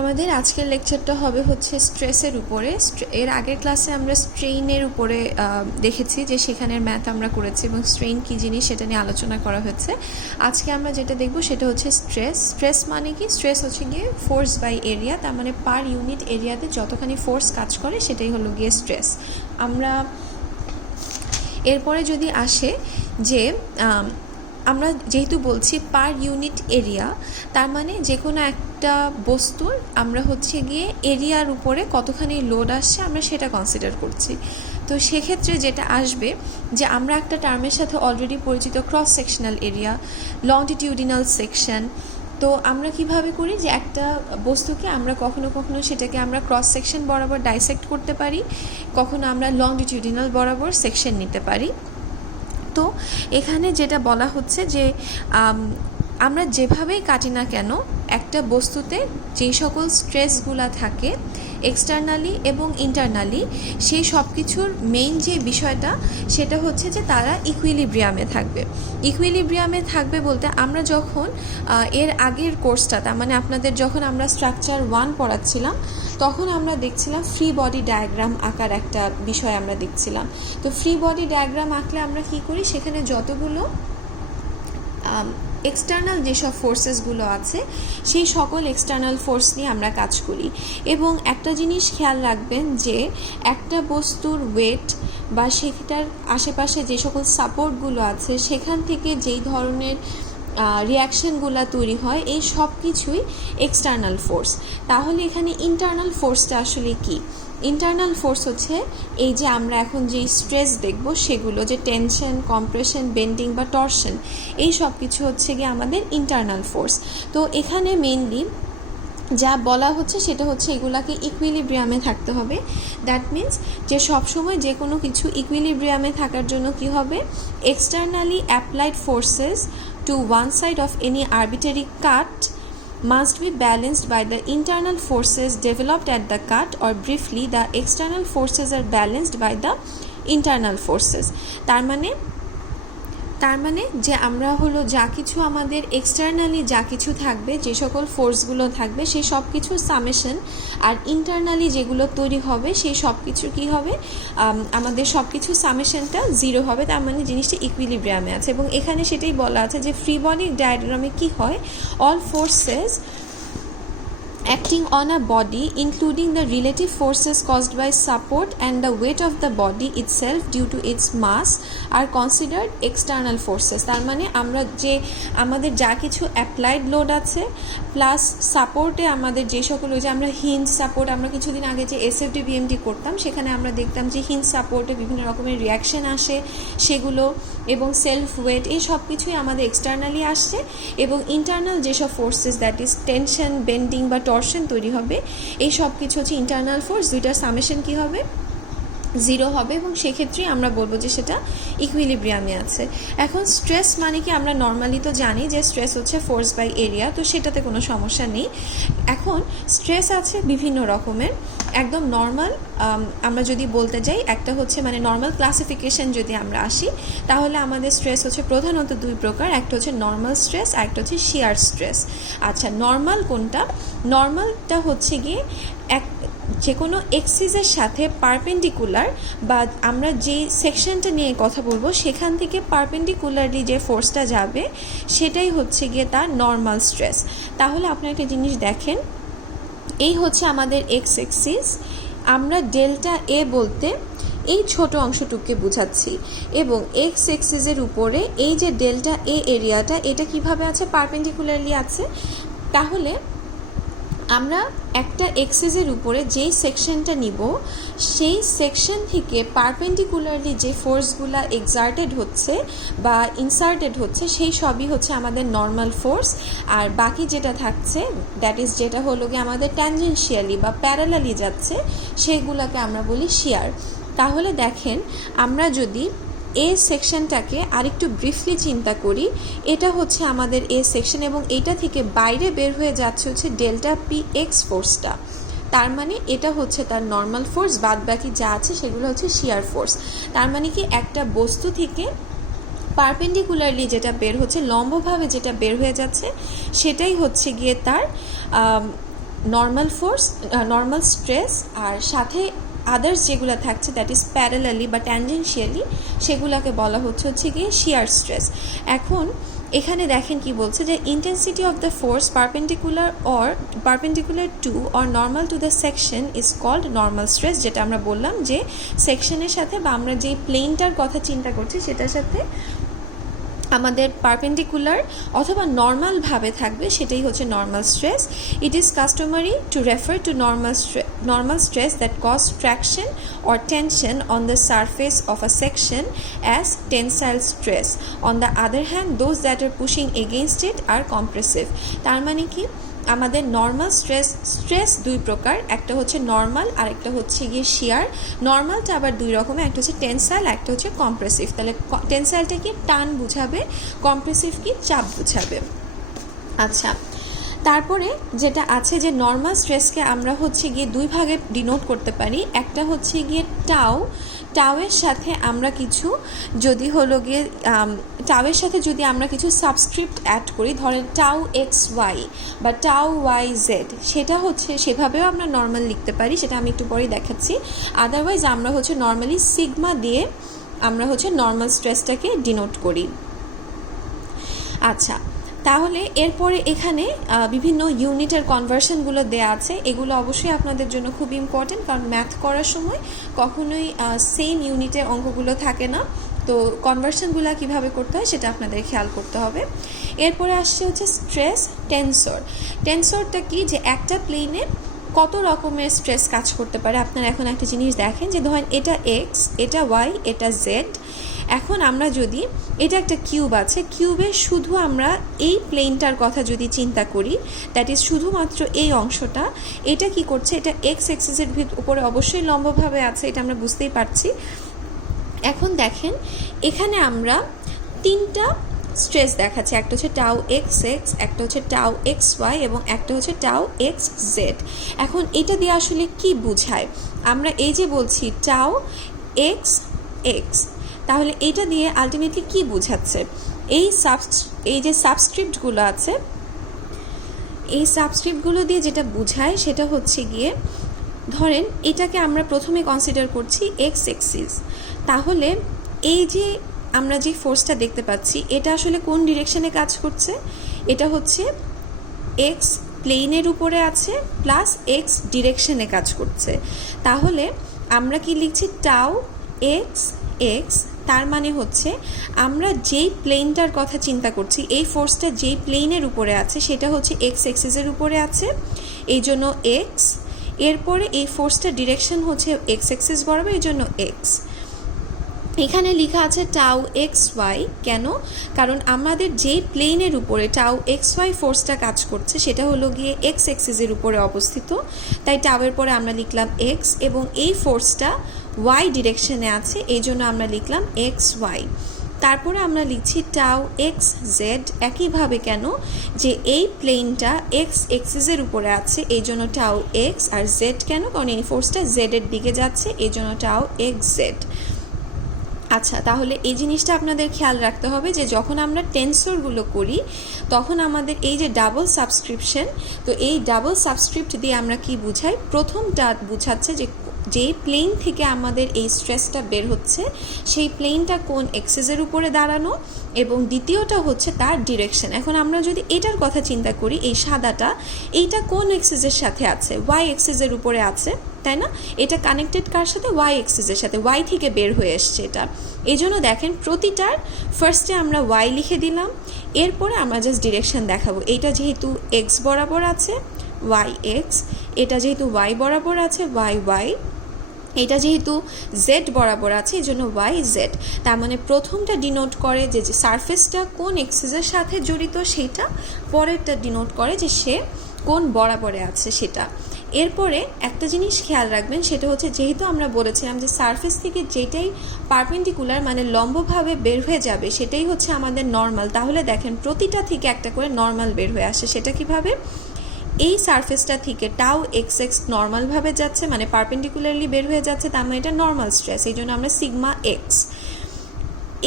আমাদের আজকের লেকচারটা হবে হচ্ছে স্ট্রেসের উপরে। এর আগের ক্লাসে আমরা স্ট্রেইনের উপরে দেখেছি যে সেখানের ম্যাথ আমরা করেছি এবং স্ট্রেইন কী জিনিস সেটা নিয়ে আলোচনা করা হয়েছে। আজকে আমরা যেটা দেখব সেটা হচ্ছে স্ট্রেস। স্ট্রেস মানে কি? স্ট্রেস হচ্ছে গিয়ে ফোর্স বাই এরিয়া, তার মানে পার ইউনিট এরিয়াতে যতখানি ফোর্স কাজ করে সেটাই হলো গিয়ে স্ট্রেস। আমরা এরপরে যদি আসে যে আমরা যেহেতু বলছি পার ইউনিট এরিয়া, তার মানে যে কোনো একটা বস্তুর আমরা হচ্ছে গিয়ে এরিয়ার উপরে কতখানি লোড আসছে আমরা সেটা কনসিডার করছি। তো সেক্ষেত্রে যেটা আসবে যে আমরা একটা টার্মের সাথে অলরেডি পরিচিত ক্রস সেকশনাল এরিয়া, লংটিটিউডিনাল সেকশন। তো আমরা কিভাবে করি যে একটা বস্তুকে আমরা কখনো কখনো সেটাকে আমরা ক্রস সেকশন বরাবর ডাইসেক্ট করতে পারি, কখনো আমরা লংটিটিউডিনাল বরাবর সেকশন নিতে পারি। তো এখানে যেটা বলা হচ্ছে যে আমরা যেভাবেই কাটি না কেন একটা বস্তুতে যেই সকল স্ট্রেসগুলো থাকে এক্সটার্নালি এবং ইন্টারনালি, সেই সব কিছুর মেইন যে বিষয়টা সেটা হচ্ছে যে তারা ইকুইলিব্রিয়ামে থাকবে। ইকুইলিব্রিয়ামে থাকবে বলতে আমরা যখন এর আগের কোর্সটা, তার মানে আপনাদের যখন আমরা স্ট্রাকচার 1 পড়াচ্ছিলাম তখন আমরা দেখছিলাম ফ্রি বডি ডায়াগ্রাম আঁকার একটা বিষয় আমরা দেখছিলাম। তো ফ্রি বডি ডায়াগ্রাম আঁকলে আমরা কি করি, সেখানে যতগুলো এক্সটার্নাল যেসব ফোর্সেসগুলো আছে সেই সকল এক্সটার্নাল ফোর্স নিয়ে আমরা কাজ করি। এবং একটা জিনিস খেয়াল রাখবেন যে একটা বস্তুর ওয়েট বা সেটার আশেপাশে যে সকল সাপোর্টগুলো আছে সেখান থেকে যেই ধরনের রিয়াকশানগুলো তৈরি হয় এই সব কিছুই এক্সটার্নাল ফোর্স। তাহলে এখানে ইন্টারনাল ফোর্সটা আসলে কি? ইন্টারনাল ফোর্স হচ্ছে এই যে আমরা এখন যেই স্ট্রেস দেখব সেগুলো, যে টেনশন, কম্প্রেশন, বেন্ডিং বা টর্শন, এই সব কিছু হচ্ছে গিয়ে আমাদের ইন্টারনাল ফোর্স। তো এখানে মেইনলি যা বলা হচ্ছে সেটা হচ্ছে এগুলাকে ইকুইলিব্রিয়ামে থাকতে হবে। দ্যাট মিন্স যে সবসময় যে কোনো কিছু ইকুইলিব্রিয়ামে থাকার জন্য কি হবে, externally applied forces to one side of any arbitrary cut must be balanced by the internal forces developed at the cut, or briefly the external forces are balanced by the internal forces. তার মানে যে আমরা হলো যা কিছু আমাদের externally যা কিছু থাকবে, যে সকল ফোর্সগুলো থাকবে সেই সব কিছুর সামেশন, আর ইন্টারনালি যেগুলো তৈরি হবে সেই সব কিছু কী হবে, আমাদের সব কিছু সামেশনটা 0 হবে। তার মানে জিনিসটা ইকুইলিব্রিয়ামে আছে। এবং এখানে সেটাই বলা আছে যে ফ্রি বডি ডায়াগ্রামে কী হয়, all forces acting on a body including the relative forces caused by support and the weight of the body itself due to its mass are considered external forces. তার মানে আমরা যে আমাদের যা কিছু অ্যাপ্লাইড লোড আছে প্লাস সাপোর্টে আমাদের যে সকল, ওই যে আমরা হিঞ্জ সাপোর্ট, আমরা কিছুদিন আগে যে এসএফডি বিএমডি করতাম সেখানে আমরা দেখতাম যে হিঞ্জ সাপোর্টে বিভিন্ন রকমের রিয়াকশন আসে সেগুলো, এবং সেলফ ওয়েট, এই সব কিছুই আমাদের এক্সটার্নালি আসছে। এবং ইন্টারনাল যেসব forces, that is tension, bending বা টর্শন তৈরি হবে, এই সব কিছু হচ্ছে ইন্টারনাল ফোর্স। দুইটার সামেশন কী হবে, 0 হবে, এবং সেক্ষেত্রেই আমরা বলবো যে সেটা ইকুইলিব্রিয়ামে আছে। এখন স্ট্রেস মানে কি, আমরা নর্মালি তো জানি যে স্ট্রেস হচ্ছে ফোর্স বাই এরিয়া, তো সেটাতে কোনো সমস্যা নেই। এখন স্ট্রেস আছে বিভিন্ন রকমের। একদম নর্মাল আমরা যদি বলতে যাই, একটা হচ্ছে মানে নর্মাল ক্লাসিফিকেশন যদি আমরা আসি, তাহলে আমাদের স্ট্রেস হচ্ছে প্রধানত 2 প্রকার। একটা হচ্ছে নর্মাল স্ট্রেস আর একটা হচ্ছে শিয়ার স্ট্রেস। আচ্ছা, নর্মাল কোনটা? নর্মালটা হচ্ছে গিয়ে যে কোনো এক্সিসের সাথে পারপেন্ডিকুলার, বা আমরা যে সেকশনটা নিয়ে কথা বলবো সেখান থেকে পারপেন্ডিকুলারলি যে ফোর্সটা যাবে সেটাই হচ্ছে গিয়ে তার নর্মাল স্ট্রেস। তাহলে আপনারা একটা জিনিস দেখেন, এই হচ্ছে আমাদের এক্স এক্সিস, আমরা ডেল্টা এ বলতে এই ছোট অংশটুকুকে বোঝাচ্ছি, এবং এক্স এক্সিসের উপরে এই যে ডেল্টা এ এরিয়াটা, এটা কিভাবে আছে, পারপেন্ডিকুলারলি আছে। তাহলে আমরা একটা এক্সিসের উপরে যেই সেকশনটা নিব সেই সেকশন থেকে পারপেন্ডিকুলারলি যে ফোর্সগুলো এক্সার্টেড হচ্ছে বা ইনসার্টেড হচ্ছে সেই সবই হচ্ছে আমাদের নর্মাল ফোর্স। আর বাকি যেটা থাকছে, দ্যাট ইজ যেটা হলো গিয়ে আমাদের ট্যানজেনশিয়ালি বা প্যারালালি যাচ্ছে, সেগুলোকে আমরা বলি শিয়ার। তাহলে দেখেন, আমরা যদি এ সেকশনটাকে আরেকটু ব্রিফলি চিন্তা করি, এটা হচ্ছে আমাদের এ সেকশন, এবং এইটা থেকে বাইরে বের হয়ে যাচ্ছে হচ্ছে ডেল্টা পি এক্স ফোর্সটা। তার মানে এটা হচ্ছে তার নর্মাল ফোর্স, বাদ বাকি যা আছে সেগুলো হচ্ছে শিয়ার ফোর্স। তার মানে কি, একটা বস্তু থেকে পারপেন্ডিকুলারলি যেটা বের হচ্ছে, লম্বভাবে যেটা বের হয়ে যাচ্ছে, সেটাই হচ্ছে গিয়ে তার নর্মাল ফোর্স, নর্মাল স্ট্রেস, আর সাথে আদার্স যেগুলো থাকছে দ্যাট ইজ প্যারালালি বা ট্যানজেন্সিয়ালি সেগুলোকে বলা হচ্ছে গিয়ে শিয়ার স্ট্রেস। এখন এখানে দেখেন কি বলছে যে intensity of the force perpendicular to or normal to the section is called normal stress, যেটা আমরা বললাম যে সেকশনের সাথে বা আমরা যে প্লেনটার কথা চিন্তা করছি সেটার সাথে আমাদের পারপেন্ডিকুলার অথবা নর্মালভাবে থাকবে, সেটাই হচ্ছে normal stress. It is customary to refer to normal stress that cause traction or tension on the surface of a section as tensile stress. On the other hand, those that are pushing against it are compressive. তার মানে কি আমাদের normal stress দুই প্রকার, একটা হচ্ছে normal আর একটা হচ্ছে গিয়ে শিয়ার। নর্মালটা আবার দুই রকমের, একটা হচ্ছে টেনসাইল, একটা হচ্ছে কম্প্রেসিভ। তাহলে টেনসাইলটা কি টান বুঝাবে, কম্প্রেসিভ কি চাপ বুঝাবে। আচ্ছা, তারপরে যেটা আছে যে নর্মাল স্ট্রেসকে আমরা হচ্ছে গিয়ে দুই ভাগে ডিনোট করতে পারি। একটা হচ্ছে গিয়ে টাওয়ের সাথে আমরা কিছু যদি হলো গিয়ে টাওয়ের সাথে যদি আমরা কিছু সাবস্ক্রিপ্ট অ্যাড করি, ধরেন টাউ এক্স ওয়াই বা টাউ ওয়াই জেড, সেটা হচ্ছে সেভাবেও আমরা নর্মাল লিখতে পারি, সেটা আমি একটু পরেই দেখাচ্ছি। আদারওয়াইজ আমরা হচ্ছে নর্মালি সিগমা দিয়ে আমরা হচ্ছে নর্মাল স্ট্রেসটাকে ডিনোট করি। আচ্ছা, তাহলে এরপরে এখানে বিভিন্ন ইউনিটের কনভার্সনগুলো দেয়া আছে। এগুলো অবশ্যই আপনাদের জন্য খুব ইম্পর্টেন্ট, কারণ ম্যাথ করার সময় কখনোই সেম ইউনিটের অঙ্কগুলো থাকে না, তো কনভার্সনগুলো কিভাবে করতে হয় সেটা আপনাদের খেয়াল করতে হবে। এরপরে আসছে হচ্ছে স্ট্রেস টেনসর। টেনসরটা কি, যে একটা প্লেনে কত রকমের স্ট্রেস কাজ করতে পারে। আপনারা এখন একটা জিনিস দেখেন যে ধরেন এটা এক্স, এটা ওয়াই, এটা জেড। এখন আমরা যদি এটা একটা কিউব আছে, কিউবে শুধু আমরা এই প্লেনটার কথা যদি চিন্তা করি, দ্যাট ইজ শুধুমাত্র এই অংশটা, এটা কি করছে, এটা এক্স এক্সিসের উপরে অবশ্যই লম্বভাবে আছে, এটা আমরা বুঝতেই পারছি। এখন দেখেন এখানে আমরা তিনটা স্ট্রেস দেখাচ্ছে, একটা হচ্ছে টাউ এক্স এক্স, একটা হচ্ছে টাউ এক্স ওয়াই এবং একটা হচ্ছে টাউ এক্স জেড। এখন এটা দিয়ে আসলে কি বোঝায়, আমরা এই যে বলছি টাউ এক্স এক্স, তাহলে এটা দিয়ে আলটিমেটলি কি বোঝাচ্ছে, এই যে সাবস্ক্রিপ্টগুলো আছে, এই সাবস্ক্রিপ্টগুলো দিয়ে যেটা বোঝায় সেটা হচ্ছে গিয়ে ধরেন এটাকে আমরা প্রথমে কনসিডার করছি এক্স এক্সিস। তাহলে এই যে আমরা যে ফোর্সটা দেখতে পাচ্ছি এটা আসলে কোন ডিরেকশনে কাজ করছে, এটা হচ্ছে এক্স প্লেনের উপরে আছে প্লাস এক্স ডিরেকশনে কাজ করছে। তাহলে আমরা কি লিখছি টাউ এক্স এক্স, তার মানে হচ্ছে আমরা যেই প্লেনটার কথা চিন্তা করছি, এই ফোর্সটা যেই প্লেনের উপরে আছে সেটা হচ্ছে এক্স এক্সিসের উপরে আছে, এই জন্য এক্স। এরপরে এই ফোর্সটার ডিরেকশন হচ্ছে এক্স এক্সিস বরাবর, এই জন্য এক্স। এখানে লেখা আছে টাউ এক্স ওয়াই, কেন, কারণ আমাদের যেই প্লেনের উপরে টাউ এক্স ওয়াই ফোর্সটা কাজ করছে সেটা হলো গিয়ে এক্স এক্সিসের উপরে অবস্থিত, তাই টাউয়ের পরে আমরা লিখলাম এক্স, এবং এই ফোর্সটা ওয়াই ডিরেকশনে আছে, এই জন্য আমরা লিখলাম এক্স ওয়াই। তারপরে আমরা লিখছি টাউ এক্স জেড, একইভাবে কেন, যে এই প্লেনটা এক্স এক্সিসের উপরে আছে, এই জন্য টাউ এক্স, আর জেড কেন, কারণ এই ফোর্সটা জেডের দিকে যাচ্ছে, এই জন্য টাউ এক্স জেড। আচ্ছা, তাহলে এই জিনিসটা আপনাদের খেয়াল রাখতে হবে যে যখন আমরা টেন্সরগুলো করি তখন আমাদের এই যে ডাবল সাবস্ক্রিপশন, তো এই ডাবল সাবস্ক্রিপ্ট দিয়ে আমরা কি বুঝাই, প্রথমটা বুঝাচ্ছে যে যেই প্লেন থেকে আমাদের এই স্ট্রেসটা বের হচ্ছে সেই প্লেনটা কোন এক্সিসের উপরে দাঁড়ানো, এবং দ্বিতীয়টা হচ্ছে তার ডিরেকশন। এখন আমরা যদি এটার কথা চিন্তা করি, এই সাদাটা, এইটা কোন এক্সিসের সাথে আছে, ওয়াই এক্সিসের উপরে আছে, তাই না, এটা কানেক্টেড কার সাথে, ওয়াই এক্সিসের সাথে, ওয়াই থেকে বের হয়ে এসছে এটা। এই জন্য দেখেন প্রতিটার ফার্স্টে আমরা ওয়াই লিখে দিলাম, এরপরে আমরা জাস্ট ডিরেকশন দেখাবো। এইটা যেহেতু এক্স বরাবর আছে ওয়াই এক্স, এটা যেহেতু ওয়াই বরাবর আছে ওয়াই ওয়াই, এটা যেহেতু জেড বরাবর আছে এই জন্য ওয়াই জেড। তার মানে প্রথমটা ডিনোট করে যে সারফেসটা কোন এক্সিসের সাথে জড়িত সেটা, পরেরটা ডিনোট করে যে সে কোন বরাবরে আছে সেটা। এরপরে একটা জিনিস খেয়াল রাখবেন, সেটা হচ্ছে যেহেতু আমরা বলেছিলাম যে সারফেস থেকে যেটাই পারপেন্ডিকুলার মানে লম্বভাবে বের হয়ে যাবে সেটাই হচ্ছে আমাদের নর্মাল, তাহলে দেখেন প্রতিটা থেকে একটা করে নর্মাল বের হয়ে আসে। সেটা কিভাবে, এই সারফেসটা থেকে টাউ এক্স এক্স নর্মালভাবে যাচ্ছে মানে পারপেন্ডিকুলারলি বের হয়ে যাচ্ছে, তার মানে এটা নর্মাল স্ট্রেস, এই জন্য আমরা সিগমা এক্স।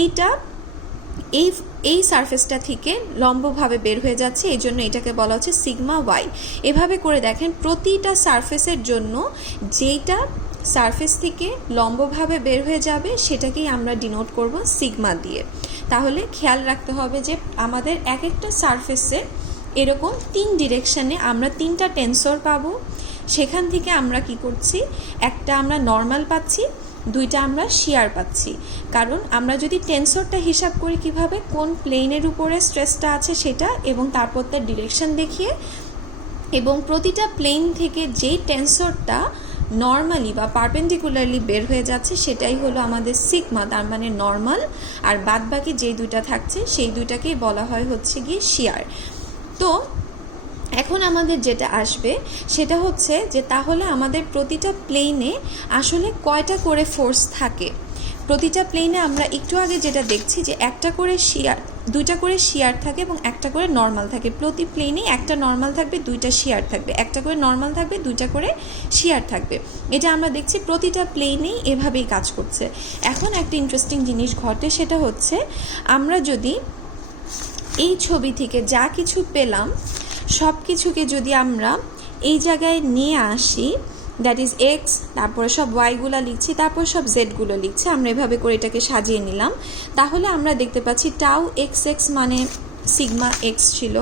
এইটা এই এই সারফেসটা থেকে লম্বভাবে বের হয়ে যাচ্ছে, এই জন্য এটাকে বলা হচ্ছে সিগমা ওয়াই। এভাবে করে দেখেন প্রতিটা সারফেসের জন্য যেইটা সারফেস থেকে লম্বভাবে বের হয়ে যাবে সেটাকেই আমরা ডিনোট করব সিগমা দিয়ে। তাহলে খেয়াল রাখতে হবে যে আমাদের এক একটা সারফেসে এরকম 3 ডিরেকশানে আমরা 3টা টেন্সর পাবো। সেখান থেকে আমরা কি করছি, একটা আমরা নর্মাল পাচ্ছি, 2টা আমরা শিয়ার পাচ্ছি। কারণ আমরা যদি টেন্সরটা হিসাব করি কিভাবে, কোন প্লেনের উপরে স্ট্রেসটা আছে সেটা, এবং তারপর তার ডিরেকশন দেখিয়ে, এবং প্রতিটা প্লেন থেকে যেই টেন্সরটা নর্মালি বা পারপেন্ডিকুলারলি বের হয়ে যাচ্ছে সেটাই হলো আমাদের সিগমা, তার মানে নর্মাল। আর বাদ বাকি যেই 2টা থাকছে সেই 2টাকেই বলা হয় হচ্ছে গিয়ে শিয়ার। তো এখন আমাদের যেটা আসবে সেটা হচ্ছে যে তাহলে আমাদের প্রতিটা প্লেনে আসলে কয়টা করে ফোর্স থাকে। প্রতিটা প্লেনে আমরা একটু আগে যেটা দেখছি যে একটা করে শিয়ার, 2টা করে শিয়ার থাকে এবং একটা করে নর্মাল থাকে। প্রতি প্লেনে একটা নর্মাল থাকবে, 2টা শিয়ার থাকবে, একটা করে নর্মাল থাকবে, 2টা করে শিয়ার থাকবে। এটা আমরা দেখছি প্রতিটা প্লেনেই এভাবেই কাজ করছে। এখন একটা ইন্টারেস্টিং জিনিস ঘটে, সেটা হচ্ছে আমরা যদি এই ছবি থেকে যা কিছু পেলাম সব কিছুকে যদি আমরা এই জায়গায় নিয়ে আসি, দ্যাট ইজ এক্স, তারপরে সব ওয়াইগুলো লিখছি, তারপর সব জেডগুলো লিখছি, আমরা এভাবে করে এটাকে সাজিয়ে নিলাম, তাহলে আমরা দেখতে পাচ্ছি টাউ এক্স এক্স মানে সিগমা এক্স ছিল,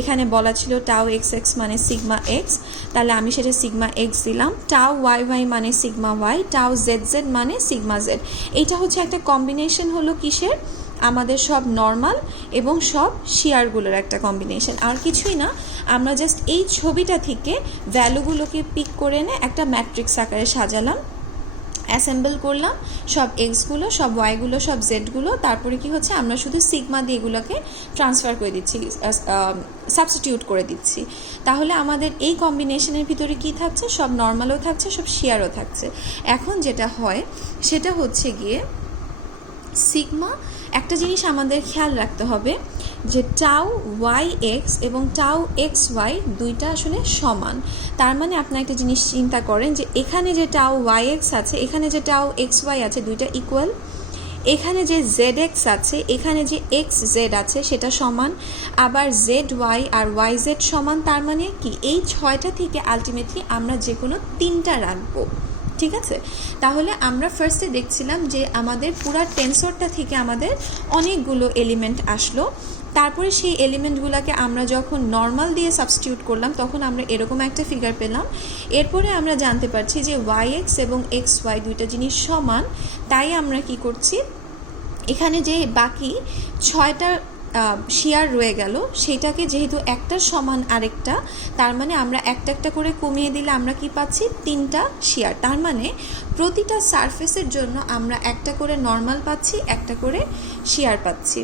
এখানে বলা ছিল টাউ এক্স এক্স মানে সিগমা এক্স, তাহলে আমি সেটা সিগমা এক্স দিলাম। টাউ ওয়াই ওয়াই মানে sigma y, tau z z মানে সিগমা জেড। এইটা হচ্ছে একটা কম্বিনেশন হলো কিসের, আমাদের সব নর্মাল এবং সব শিয়ারগুলোর একটা কম্বিনেশন, আর কিছুই না। আমরা জাস্ট এই ছবিটা থেকে ভ্যালুগুলোকে পিক করে এনে একটা ম্যাট্রিক্স আকারে সাজালাম, অ্যাসেম্বল করলাম সব এক্সগুলো, সব ওয়াইগুলো, সব জেডগুলো, তারপরে কি হচ্ছে আমরা শুধু সিগমা দিয়ে এগুলোকে ট্রান্সফার করে দিচ্ছি, সাবস্টিটিউট করে দিচ্ছি। তাহলে আমাদের এই কম্বিনেশনের ভিতরে কি থাকছে, সব নর্মালও থাকছে, সব শিয়ারও থাকছে। এখন যেটা হয় সেটা হচ্ছে গিয়ে সিগমা, একটা জিনিস আমাদের খেয়াল রাখতে হবে যে টাউ ওয়াই এক্স এবং টাউ এক্স ওয়াই 2টা আসলে সমান। তার মানে আপনার একটা জিনিস চিন্তা করেন যে এখানে যে টাউ ওয়াই এক্স আছে, এখানে যে টাউ এক্স ওয়াই আছে, 2টা ইকুয়াল। এখানে যে জেড এক্স আছে, এখানে যে এক্স জেড আছে সেটা সমান। আবার জেড ওয়াই আর ওয়াই জেড সমান। তার মানে কি, এই 6টা থেকে আলটিমেটলি আমরা যে কোনো 3টা রাখবো। ঠিক আছে, তাহলে আমরা ফার্স্টে দেখছিলাম যে আমাদের পুরা টেন্সরটা থেকে আমাদের অনেকগুলো এলিমেন্ট আসলো, তারপরে সেই এলিমেন্টগুলোকে আমরা যখন নর্মাল দিয়ে সাবস্টিটিউট করলাম তখন আমরা এরকম একটা ফিগার পেলাম। এরপরে আমরা জানতে পারছি যে ওয়াই এক্স এবং এক্স ওয়াই 2টা জিনিস সমান, তাই আমরা কি করছি, এখানে যে বাকি 6টা শিয়ার রয়ে গেল সেটাকে যেহেতু একটা সমান আরেকটা, তার মানে আমরা একটা একটা করে কমিয়ে দিলে আমরা কি পাচ্ছি, 3টা শিয়ার। তার মানে প্রতিটা সারফেসের জন্য আমরা একটা করে নর্মাল পাচ্ছি, একটা করে শিয়ার পাচ্ছি।